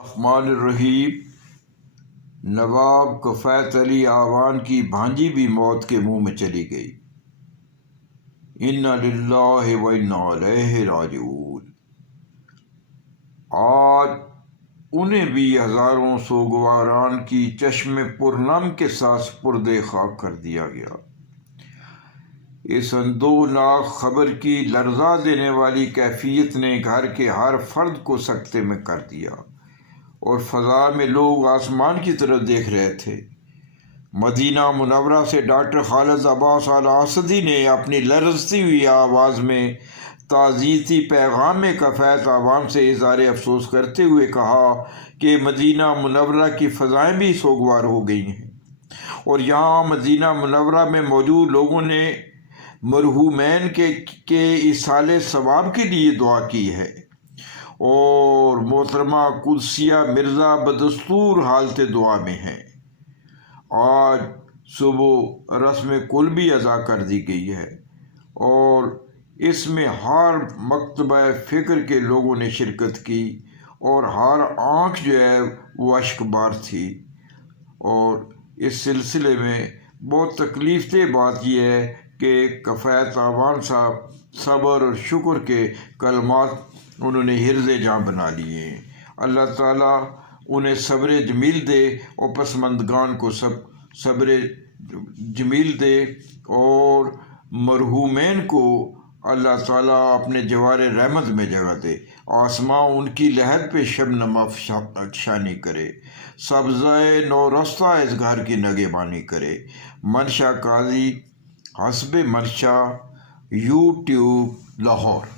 الرحمن الرحیم۔ نواب کفایت علی اعوان کی بھانجی بھی موت کے منہ میں چلی گئی۔ انا للہ و انا الیہ راجعون۔ آج انہیں بھی ہزاروں سوگواران کی چشم پرنم کے ساتھ سپرد خاک کر دیا گیا۔ اس اندوہناک خبر کی لرزا دینے والی کیفیت نے گھر کے ہر فرد کو سکتے میں کر دیا اور فضا میں لوگ آسمان کی طرف دیکھ رہے تھے۔ مدینہ منورہ سے ڈاکٹر خالد عباس الاسدی نے اپنی لرزتی ہوئی آواز میں تعزیتی پیغام کفایت عوام سے اظہار افسوس کرتے ہوئے کہا کہ مدینہ منورہ کی فضائیں بھی سوگوار ہو گئی ہیں اور یہاں مدینہ منورہ میں موجود لوگوں نے مرحومین کے ایصال ثواب کے لیے دعا کی ہے اور محترمہ قدسیہ مرزا بدستور حالت دعا میں ہیں۔ آج صبح رسم کل بھی ادا کر دی گئی ہے اور اس میں ہر مکتبہ فکر کے لوگوں نے شرکت کی اور ہر آنکھ جو ہے وہ اشک بار تھی۔ اور اس سلسلے میں بہت تکلیف دہ بات یہ ہے کہ کفایت عوام صاحب صبر اور شکر کے کلمات انہوں نے حرز جاں بنا لیے ہیں۔ اللہ تعالیٰ انہیں صبر جمیل دے اور پسماندگان کو صبر جمیل دے اور مرحومین کو اللہ تعالیٰ اپنے جوار رحمت میں جگہ دے۔ آسمان ان کی لحد پہ شبنم افشانی کرے، سبزۂ نو رستہ اس گھر کی نگہبانی کرے۔ منشا قاضی، حسب منشا، یوٹیوب، لاہور۔